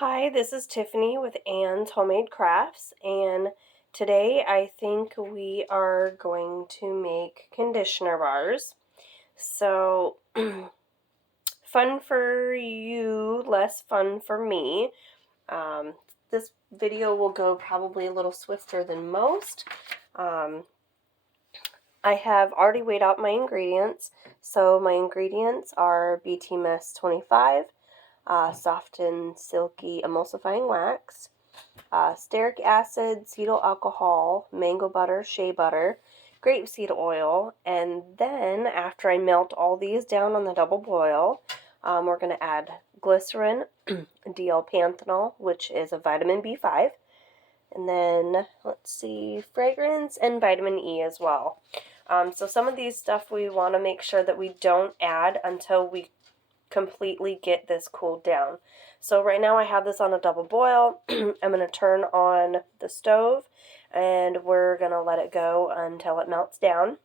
Hi, this is Tiffany with Ann's Homemade Crafts, and today I think we are going to make conditioner bars. So, fun for you, less fun for me. Um, this video will go probably a little swifter than most. I have already weighed out my ingredients. So my ingredients are BT Mist 25, soft and silky emulsifying wax, stearic acid, cetyl alcohol, mango butter, shea butter, grapeseed oil, and then after I melt all these down on the double boil, we're going to add glycerin, DL-panthenol, which is a vitamin B5, and then, let's see, fragrance and vitamin E as well. So some of these stuff we want to make sure that we don't add until we completely get this cooled down. So right now I have this on a double boil. I'm going to turn on the stove and we're going to let it go until it melts down.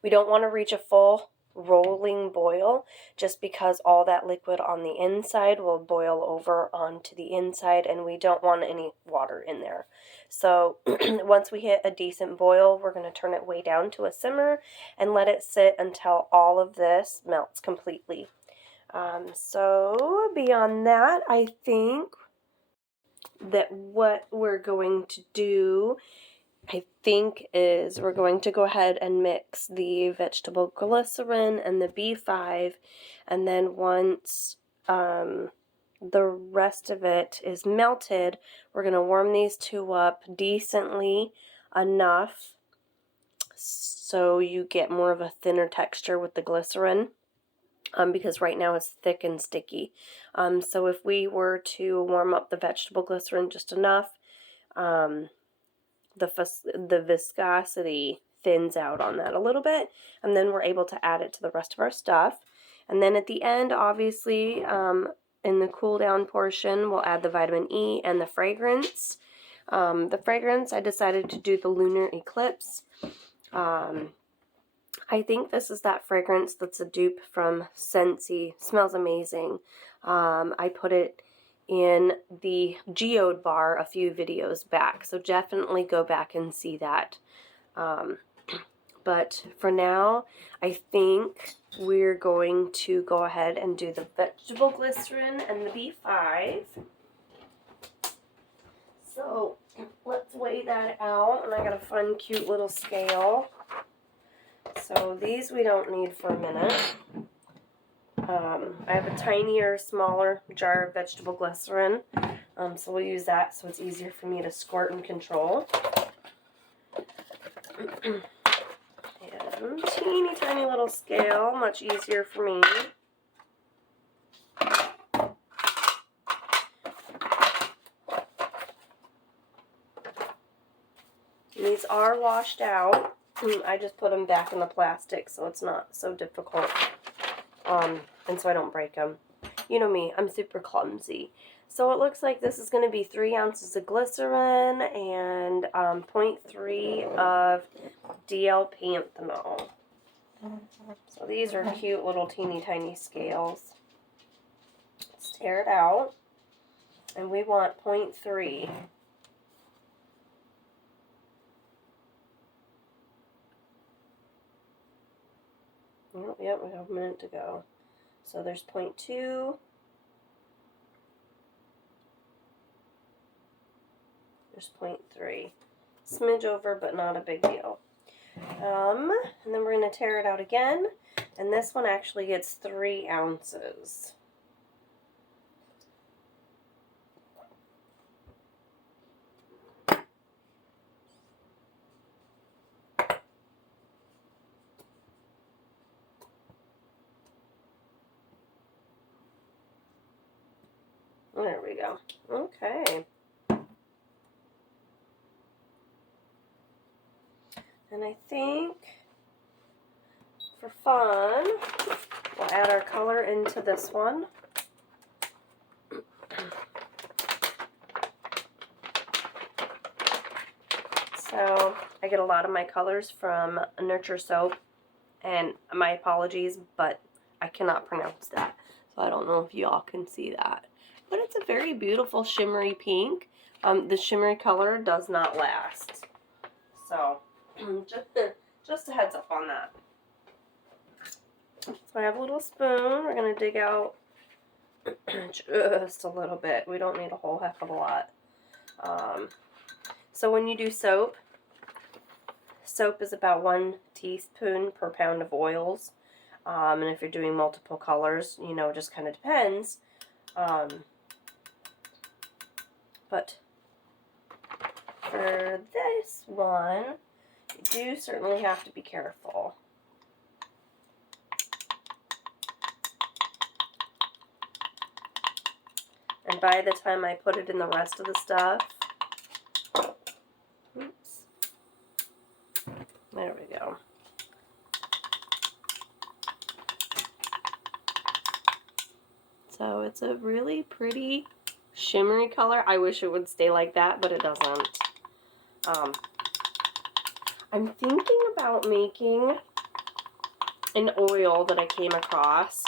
We don't want to reach a full rolling boil just because all that liquid on the inside will boil over onto the inside and we don't want any water in there. So once we hit a decent boil, we're going to turn it way down to a simmer and let it sit until all of this melts completely. So beyond that, I think that what we're going to do, is we're going to go ahead and mix the vegetable glycerin and the B5, and then once the rest of it is melted, we're going to warm these two up decently enough so you get more of a thinner texture with the glycerin. Because right now it's thick and sticky. So if we were to warm up the vegetable glycerin just enough, the viscosity thins out on that a little bit, and then we're able to add it to the rest of our stuff. And then at the end, obviously, in the cool down portion, we'll add the vitamin E and the fragrance. The fragrance, I decided to do the Lunar Eclipse. I think this is that fragrance that's a dupe from Scentsy. Smells amazing. I put it in the Geode bar a few videos back, so definitely go back and see that. But for now, I think we're going to go ahead and do the vegetable glycerin and the B5. So let's weigh that out, and I got a fun, cute little scale. So these we don't need for a minute. I have a tinier, smaller jar of vegetable glycerin, so we'll use that so it's easier for me to squirt and control. And teeny tiny little scale, much easier for me. And these are washed out. I just put them back in the plastic so it's not so difficult, and so I don't break them. You know me, I'm super clumsy. So it looks like this is going to be 3 ounces of glycerin and 0.3 of DL-panthenol. So these are cute little teeny tiny scales. Let's tear it out, and we want 0.3. Oh, yep, we have a minute to go. So there's 0.2. There's 0.3. Smidge over, but not a big deal. And then we're going to tear it out again. And this one actually gets 3 ounces. There we go. Okay. And I think for fun, we'll add our color into this one. So I get a lot of my colors from Nurture Soap, and my apologies, but I cannot pronounce that. So I don't know if y'all can see that. but it's a very beautiful shimmery pink. The shimmery color does not last. So, just a heads up on that. So I have a little spoon. We're going to dig out just a little bit. We don't need a whole heck of a lot. So when you do soap is about 1 teaspoon per pound of oils. And if you're doing multiple colors, you know, it just kind of depends. But for this one, you do certainly have to be careful. And by the time I put it in the rest of the stuff, oops, there we go. So it's a really pretty shimmery color. I wish it would stay like that, but it doesn't. I'm thinking about making an oil that I came across.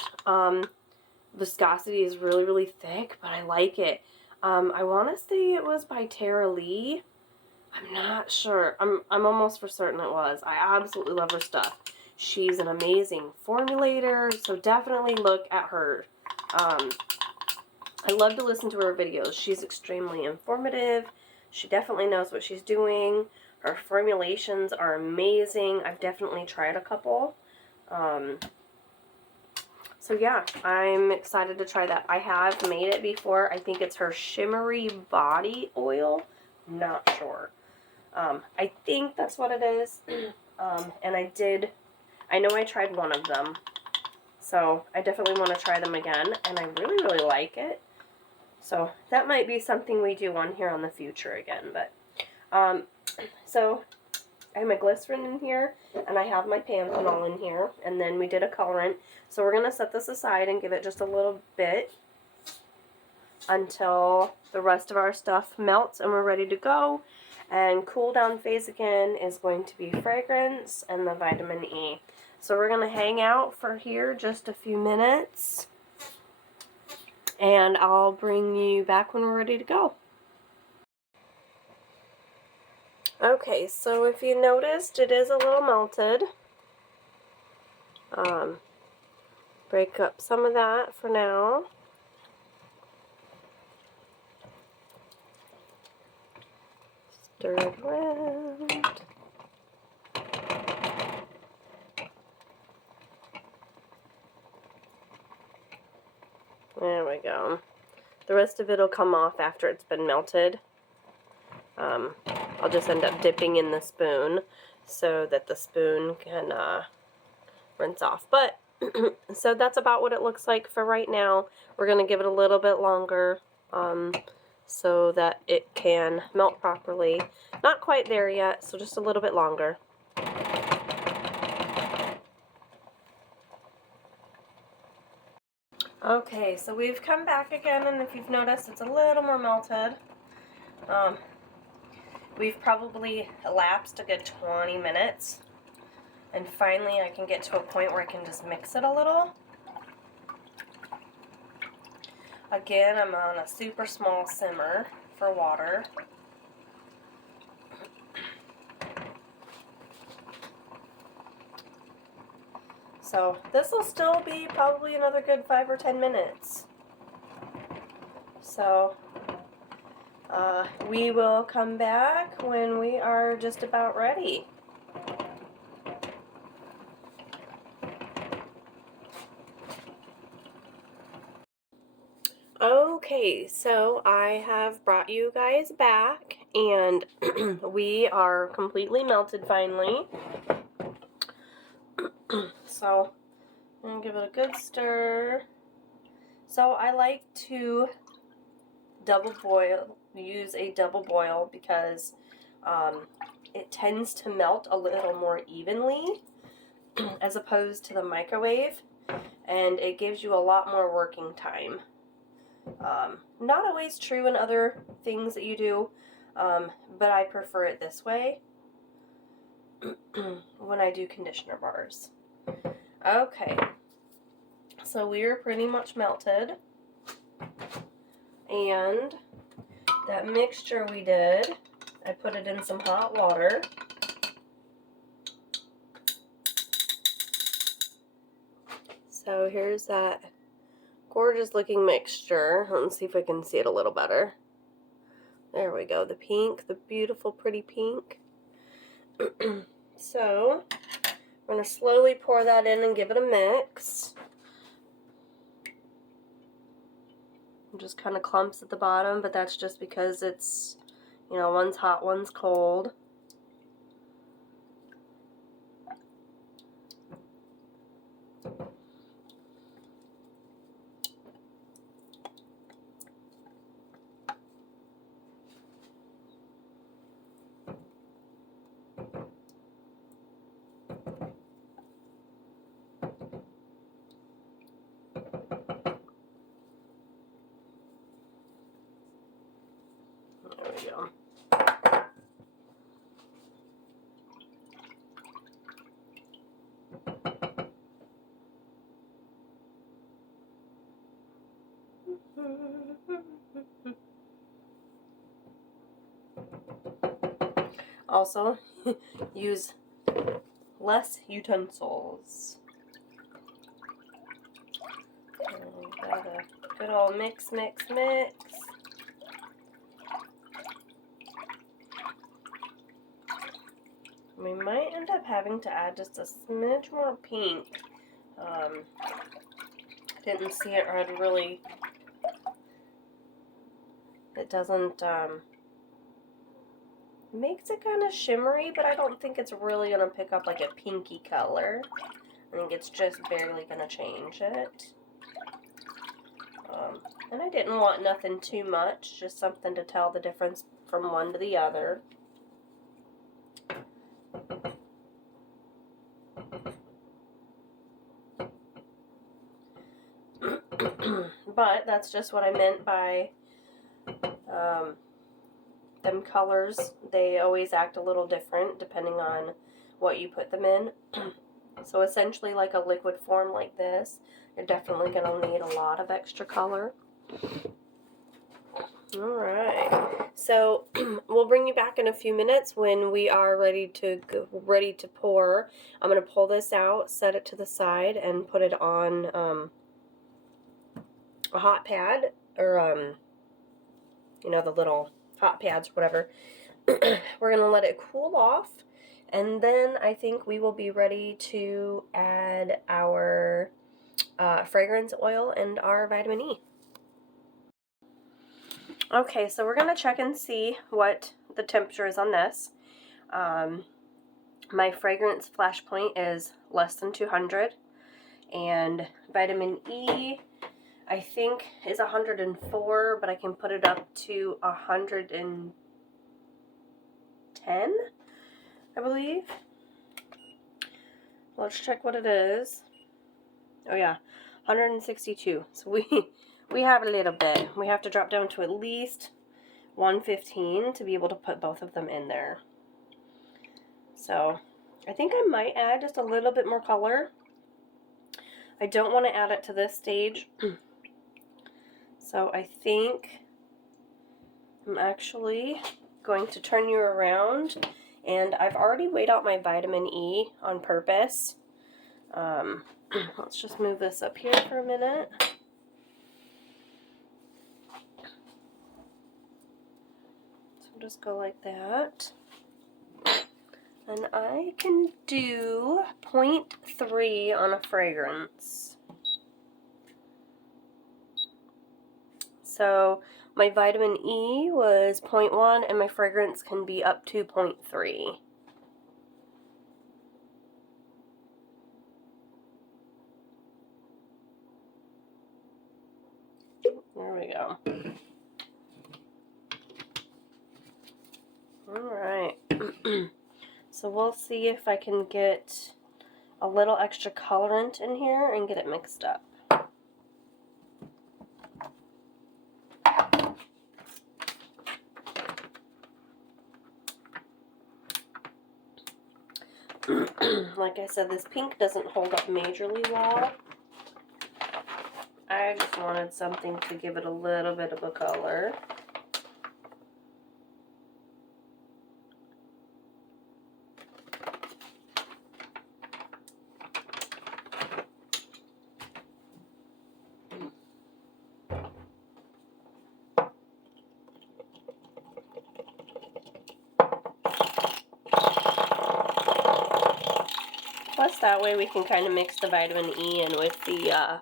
Viscosity is really, really thick, but I like it. I want to say it was by Tara Lee. I'm not sure. I'm almost for certain it was. I absolutely love her stuff. She's an amazing formulator, so definitely look at her. I love to listen to her videos. She's extremely informative. She definitely knows what she's doing. Her formulations are amazing. I've definitely tried a couple. So yeah, I'm excited to try that. I have made it before. I think it's her Shimmery Body Oil. Not sure. I think that's what it is. And I know I tried one of them. So I definitely want to try them again. And I really, really like it. So that might be something we do on here on the future again. But so I have my glycerin in here, and I have my panthenol in here, and then we did a colorant. So we're going to set this aside and give it just a little bit until the rest of our stuff melts and we're ready to go. And cool down phase again is going to be fragrance and the vitamin E. So we're going to hang out for here just a few minutes, and I'll bring you back when we're ready to go. Okay, so if you noticed, it is a little melted. Break up some of that for now. Stir it around. There we go. The rest of it will come off after it's been melted. I'll just end up dipping in the spoon so that the spoon can rinse off. But so that's about what it looks like for right now. We're going to give it a little bit longer so that it can melt properly. Not quite there yet, so just a little bit longer. Okay, so we've come back again, and if you've noticed, it's a little more melted. We've probably elapsed a good 20 minutes, and finally I can get to a point where I can just mix it a little. Again, I'm on a super small simmer for water. So this will still be probably another good 5 or 10 minutes. So we will come back when we are just about ready. Okay, so I have brought you guys back, and we are completely melted finally. So I'm going to give it a good stir. So I like to use a double boil because it tends to melt a little more evenly as opposed to the microwave, and it gives you a lot more working time. Not always true in other things that you do, but I prefer it this way when I do conditioner bars. Okay, so we are pretty much melted. And that mixture we did, I put it in some hot water. So here's that gorgeous looking mixture. Let's see if I can see it a little better. There we go, the pink, the beautiful pretty pink. So we're going to slowly pour that in and give it a mix. It just kind of clumps at the bottom, but that's just because it's, you know, one's hot, one's cold. There we go. Also, use less utensils. Got a good old mix. We might end up having to add just a smidge more pink. Didn't see it red really. It doesn't, makes it kind of shimmery, but I don't think it's really going to pick up like a pinky color. I think it's just barely going to change it. And I didn't want nothing too much, just something to tell the difference from one to the other. But that's just what I meant by them colors. They always act a little different depending on what you put them in. So essentially, like a liquid form like this, you're definitely going to need a lot of extra color. Alright, so we'll bring you back in a few minutes when we are ready to pour. I'm going to pull this out, set it to the side, and put it on a hot pad, or you know, the little hot pads or whatever. We're going to let it cool off, and then I think we will be ready to add our fragrance oil and our vitamin E. Okay, so we're going to check and see what the temperature is on this. My fragrance flash point is less than 200, and vitamin E, I think, is 104, but I can put it up to 110, I believe. Let's check what it is. Oh yeah, 162. So we have a little bit. We have to drop down to at least 115 to be able to put both of them in there. So I think I might add just a little bit more color. I don't want to add it to this stage. So I think I'm actually going to turn you around, and I've already weighed out my vitamin E on purpose. Let's just move this up here for a minute. So just go like that. And I can do 0.3 on a fragrance. So my vitamin E was 0.1 and my fragrance can be up to 0.3. There we go. Alright. So we'll see if I can get a little extra colorant in here and get it mixed up. Like I said, this pink doesn't hold up majorly well. I just wanted something to give it a little bit of a color. Plus that way we can kind of mix the vitamin E in with the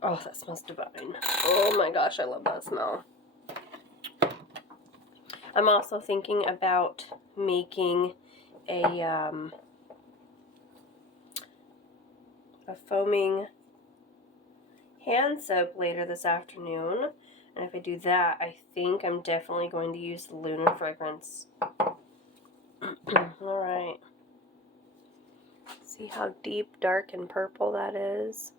oh, that smells divine. Oh my gosh, I love that smell. I'm also thinking about making a foaming hand soap later this afternoon. And if I do that, I think I'm definitely going to use the Lunar fragrance. Alright. See how deep, dark, and purple that is?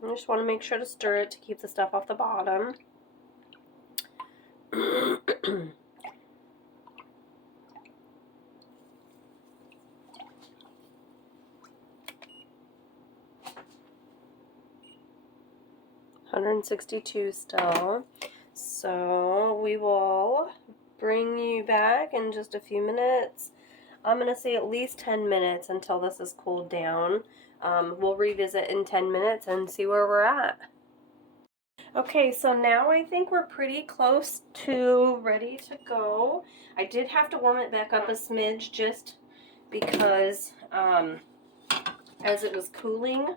I just want to make sure to stir it to keep the stuff off the bottom. $162 still. So we will bring you back in just a few minutes. I'm going to say at least 10 minutes until this is cooled down. We'll revisit in 10 minutes and see where we're at. Okay, so now I think we're pretty close to ready to go. I did have to warm it back up a smidge just because as it was cooling,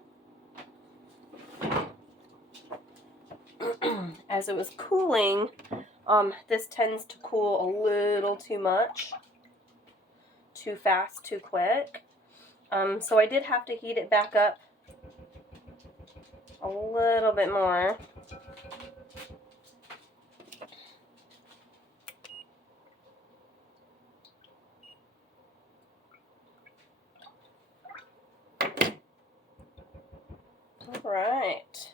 this tends to cool a little too much, too fast, too quick. So I did have to heat it back up a little bit more. Alright,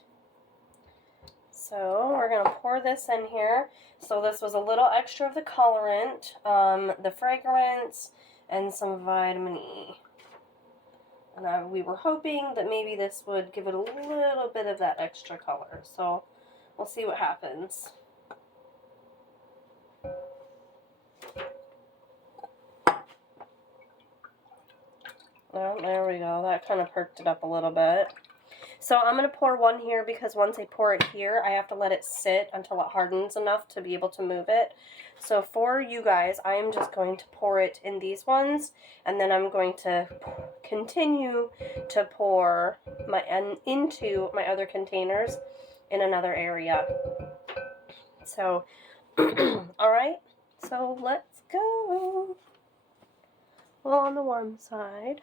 so we're going to pour this in here. So this was a little extra of the colorant, the fragrance, and some vitamin E. And we were hoping that maybe this would give it a little bit of that extra color. So we'll see what happens. Well, there we go. That kind of perked it up a little bit. So I'm going to pour one here because once I pour it here, I have to let it sit until it hardens enough to be able to move it. So for you guys, I am just going to pour it in these ones, and then I'm going to continue to pour into my other containers in another area. So, alright, so let's go. Well, on the warm side.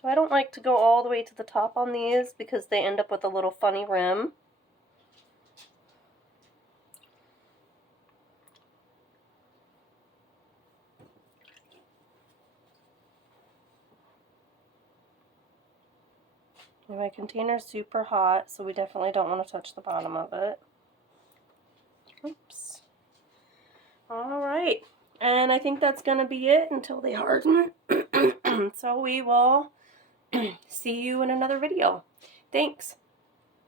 So I don't like to go all the way to the top on these because they end up with a little funny rim. And my container's super hot, so we definitely don't want to touch the bottom of it. Oops. Alright, and I think that's going to be it until they harden. So we will see you in another video. Thanks.